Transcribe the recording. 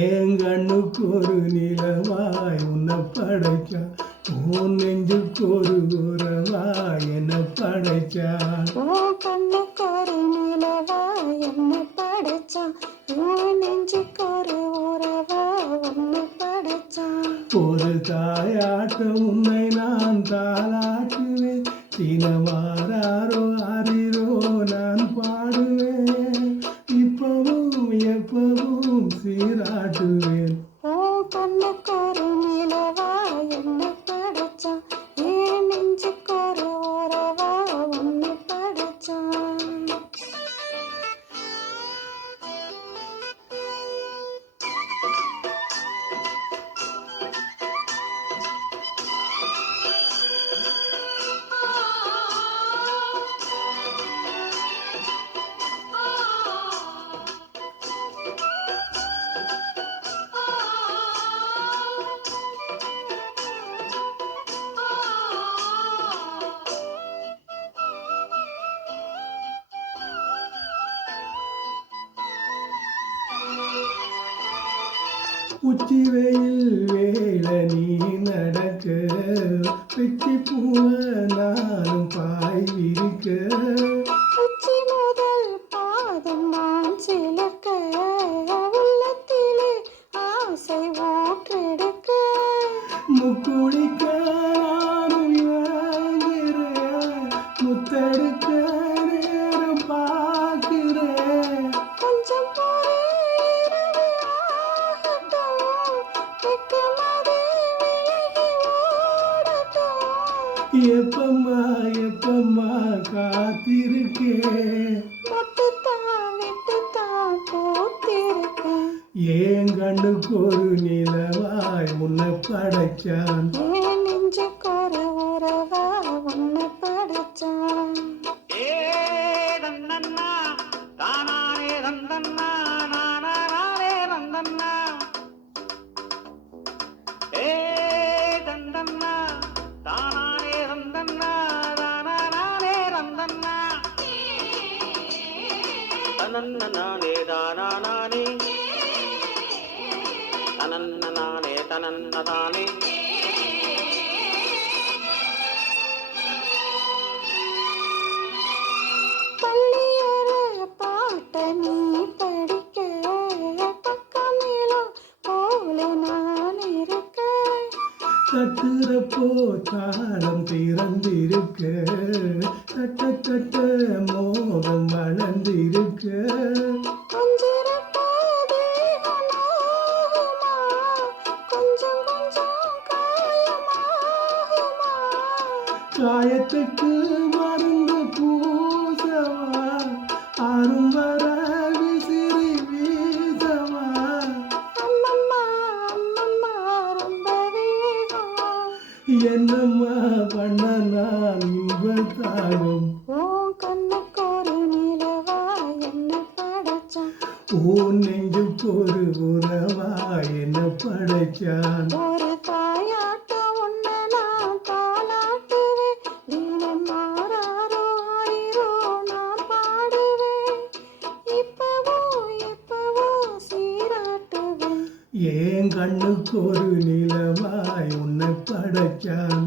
ஏன் கண்ணுக்கு ஒரு நிலவாய் உன்னை படைச்சா, உன் நெஞ்சுக்கு ஒரு உறவாய் என்ன படைச்சா. உன் கண்ணுக்கு ஒரு நிலவாய் என்ன படைச்சா, உன் நெஞ்சுக்கு ஒரு உறவா உன்னை படைச்சா. ஒரு தாயாட்ட உன்னை நான் தாளாட்டுவேன், தினமாறாரோ ஆறிரோ நான் பாடுவேன், இப்பவும் எப்பவும் சீராட்டுவேன். உன் கண்ணுக்கு ஒரு நிலவாய் என்ன படைச்சா, என் நெஞ்சுக்கு ஒரு உறவா உன்னை படைச்சா. உச்சி வெயில் வேள நீ நடக்க, வெற்றி பூவ நானும் பாய் விரிக்க. உச்சி முதல் பாதம் நான் சிலக்க, உள்ளத்திலே ஆசை ஊற்றெடுக்க. முக்குளிக்க நானும் இறங்குறேன், முத்தெடுக்க நேரம் பார்க்கிறேன். கொஞ்சம் பொறுமையாகட்டும், வெட்கமதை விலகி ஓடட்டும். எப்பம்மா எப்பம்மா காத்திருக்கேன், மொட்டுத்தான் விட்டுத்தான் பூத்திருக்கேன். ஏன் கண்ணுக்கு ஒரு நிலவாய் உன்னை படைச்சான். என் நெஞ்சுக்கு ஒரு உறவா உன்னை படைச்சான். தந்தன்னா தானானே தந்தன்னா நானே தந்தன்னா தந்தன்னா தானானே தந்தன்னா நானே தந்தன்னா தனன்ன நானே தானா நானே தனன்ன நானே தனன்ன தானே. பள்ளியோர பாட்ட நீ படிக்க, பக்கமேலும் போல நான் இருக்க. தட்டுறப்போ தாளம் திறந்திருக்க, தட்ட தட்ட மோகம் வளர்ந்திருக்க. கொஞ்சிருப்போ தேகம் நோகுமா, கொஞ்சம் கொஞ்சம் காயமாகுமா. காயத்துக்கு மருந்து பூசவா, ஆறும் வர விசிறி வீசவா. அம்மம்மா அம்மம்மா ரொம்ப வேகம். என்னம்மா பண்ண நான் இன்பத்தாகும். உன் கண்ணுக்கு ஒரு நிலவா என்ன படைச்சான், உன் நெஞ்சுக்கு ஒரு உறவா என்ன படைச்சான். ஒரு தாயாட்ட உன்னை நான் தாளாட்டுவேன், தினம் மாறாரோ ஆயிரோ நான் பாடுவேன், இப்பவோ எப்பவோ சீராட்டுவேன். ஏன் கண்ணுக்கு ஒரு நிலவாய் உன்னை படைச்சான்.